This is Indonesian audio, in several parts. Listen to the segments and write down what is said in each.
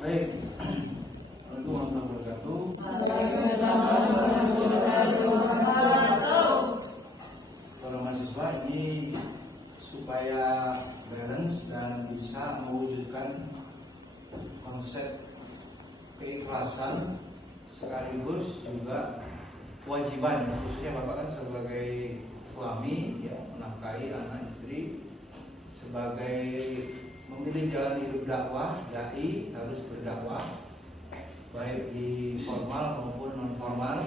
Baik, Assalamualaikum warahmatullahi wabarakatuh. Para mahasiswa, ini supaya balance dan bisa mewujudkan konsep keikhlasan sekaligus juga kewajiban, khususnya Bapak kan sebagai suami ya, menafkahi anak istri, sebagai memilih jalan hidup dakwah, dai harus berdakwah baik di formal maupun non formal,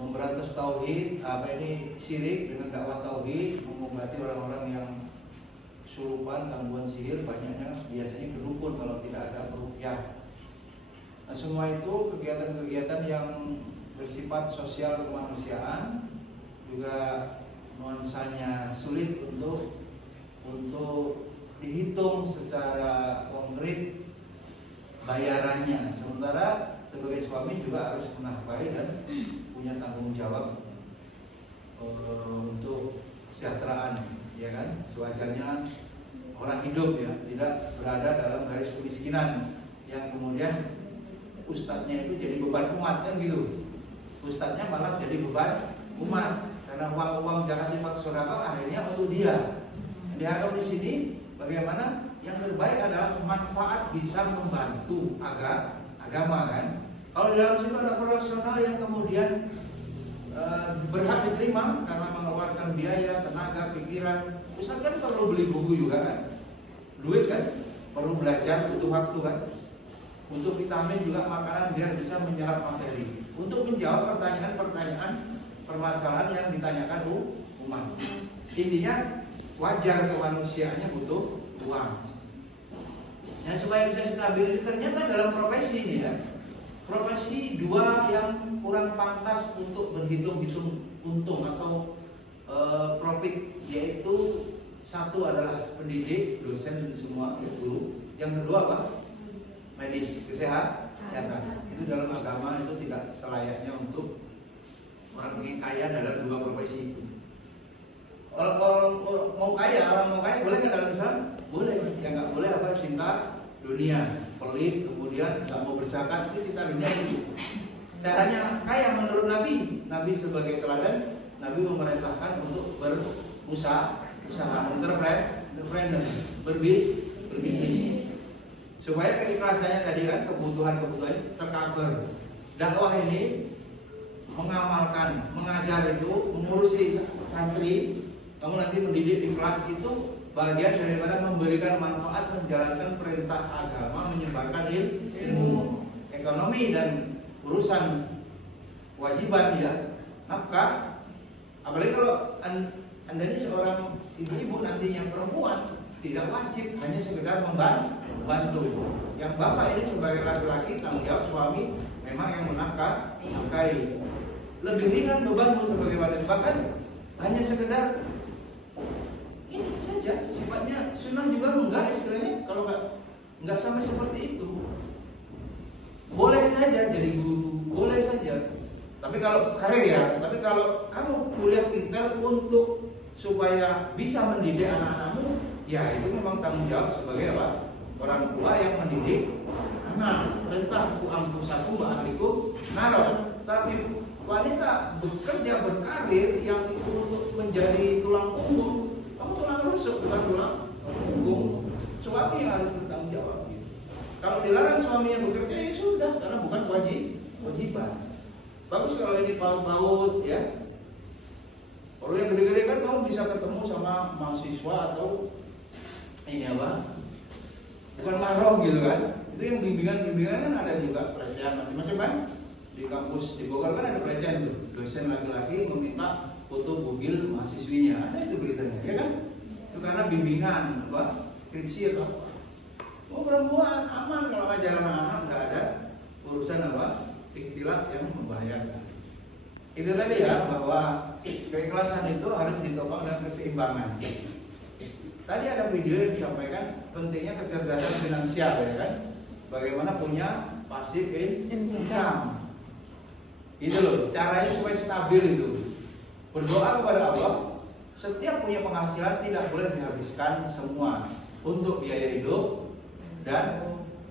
memberantas tauhid, syirik dengan dakwah tauhid, mengobati orang-orang yang kesurupan, gangguan sihir, banyaknya biasanya kedukun kalau tidak ada peruqyah. Nah, semua itu kegiatan-kegiatan yang bersifat sosial kemanusiaan, juga nuansanya sulit untuk dihitung secara konkret bayarannya. Sementara sebagai suami juga harus menafkahi dan punya tanggung jawab untuk kesejahteraan, ya kan? Sewajarnya orang hidup ya, tidak berada dalam garis kemiskinan yang kemudian ustadznya itu jadi beban umat, kan gitu. Ustadznya malah jadi beban umat karena uang zakat infak sedekah akhirnya untuk dia. Diharap di sini bagaimana yang terbaik adalah manfaat bisa membantu agama kan. Kalau di dalam situ ada profesional yang kemudian berhak diterima karena mengeluarkan biaya, tenaga, pikiran. Ustaz kan perlu beli buku juga kan, duit kan, perlu belajar, butuh waktu kan. Untuk vitamin juga makanan biar bisa menyerap materi. Untuk menjawab pertanyaan-pertanyaan permasalahan yang ditanyakan umat. Intinya wajar kemanusiaannya butuh uang. Nah, supaya bisa stabil ini ternyata dalam profesi ini ya, profesi dua yang kurang pantas untuk berhitung-hitung untung atau profit, yaitu satu adalah pendidik, dosen semua guru. Yang kedua apa? Medis, kesehatan. Itu dalam agama itu tidak selayaknya untuk orang yang kaya dalam dua profesi itu. Kalau mau kaya, orang mau kaya boleh nggak dalam Islam? Boleh. Ya nggak boleh apa? Cinta dunia, pelit, kemudian nggak mau berzakat, itu cinta dunia itu. Caranya kaya menurut Nabi. Nabi sebagai teladan, Nabi memerintahkan untuk berusaha, entrepreneur, berbisnis. Supaya keikhlasannya tadi kan, kebutuhan tercover. Dakwah ini mengamalkan, mengajar itu, mengurusi santri, kamu nanti mendidik di kelas itu bagian daripada memberikan manfaat, menjalankan perintah agama, menyebarkan ilmu, ekonomi dan urusan kewajiban ya, nafkah. Apalagi kalau anda ini seorang ibu-ibu nantinya perempuan, tidak wajib hanya sekedar membantu. Yang bapak ini sebagai laki-laki tanggung jawab suami memang yang menafkahi. Lebih ringan bebanmu sebagai wanita, bahkan hanya sekedar ini saja, sifatnya sunnah juga enggak istilahnya. Kalau enggak sampai seperti itu, boleh saja jadi guru, boleh saja. Tapi kalau karir ya, tapi kalau kamu kuliah pintar untuk supaya bisa mendidik anak-anakmu, ya itu memang tanggung jawab sebagai apa? Orang tua yang mendidik anak. Perintah ku ampusaku wa ahliku naro. Tapi wanita bekerja berkarir yang itu untuk menjadi tulang punggung, kamu tulang rusuk bukan tulang punggung. Suami yang harus bertanggung jawab. Kalau dilarang suami yang bekerja ya sudah, karena bukan kewajiban. Bagus kalau ini paut-paut ya. Kalau yang gede-gede kan kamu bisa ketemu sama mahasiswa atau ini apa? Bukan mahram gitu kan. Itu yang bimbingan kan ada juga pelecehan macam-macam kan. Di kampus di Bogor kan ada pelecehan itu. Dosen laki-laki meminta foto bugil mahasiswinya. Ada itu beritanya, ya kan? Itu karena bimbingan apa? Skripsi atau apa. Oh, perempuan aman kalau ajaran anak nggak ada urusan apa? Ikhtilat yang membahayakan. Itu tadi ya, bahwa keikhlasan itu harus ditopang dengan keseimbangan. Tadi ada video yang disampaikan pentingnya kecerdasan finansial ya kan. Bagaimana punya passive income. Itu loh, caranya supaya stabil itu. Berdoa kepada Allah, setiap punya penghasilan tidak boleh dihabiskan semua untuk biaya hidup dan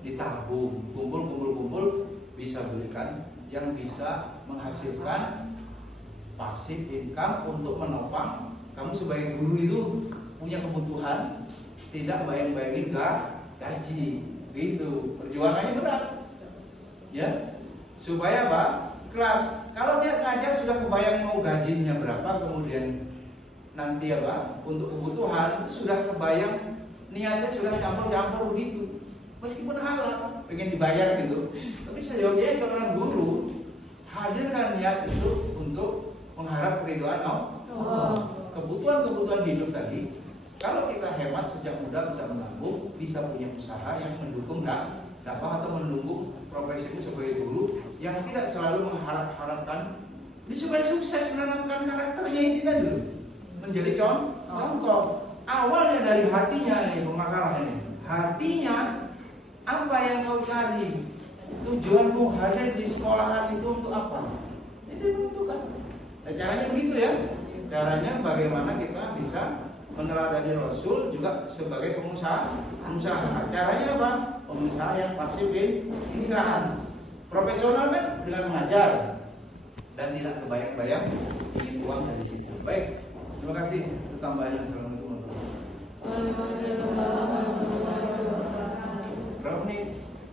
ditabung, kumpul bisa belikan yang bisa menghasilkan pasif income untuk menopang kamu sebagai guru itu punya kebutuhan, tidak bayang-bayangin gaji, gitu. Perjuangannya berat, ya. Supaya apa? Kelas. Kalau dia ngajar sudah kebayang mau gajinya berapa, kemudian nanti apa? Untuk kebutuhan itu sudah kebayang, niatnya sudah campur-campur begitu. Meskipun halal, pengen dibayar gitu. Tapi sejauhnya seorang guru hadirkan niat itu untuk mengharap keridhaan Allah. Kebutuhan-kebutuhan hidup tadi, kalau kita hemat sejak muda bisa menabung, bisa punya usaha yang mendukung dakwah atau mendukung profesimu sebagai guru yang tidak selalu mengharap-harapkan ini supaya sukses menanamkan karakternya ini tadi dulu menjadi contoh. Awalnya dari hatinya nih pemakaran ini. Hatinya apa yang kau cari? Tujuanmu hadir di sekolahan itu untuk apa? Itu menentukan. Nah, caranya begitu ya. Caranya bagaimana kita bisa meneladani Rasul juga sebagai pengusaha. Caranya apa? Pengusaha yang pasif income. Profesional kan dengan mengajar dan tidak kebayang-bayang ingin uang dari situ. Baik, terima kasih untuk tambahannya. Assalamualaikum warahmatullahi wabarakatuh. Berapa menit?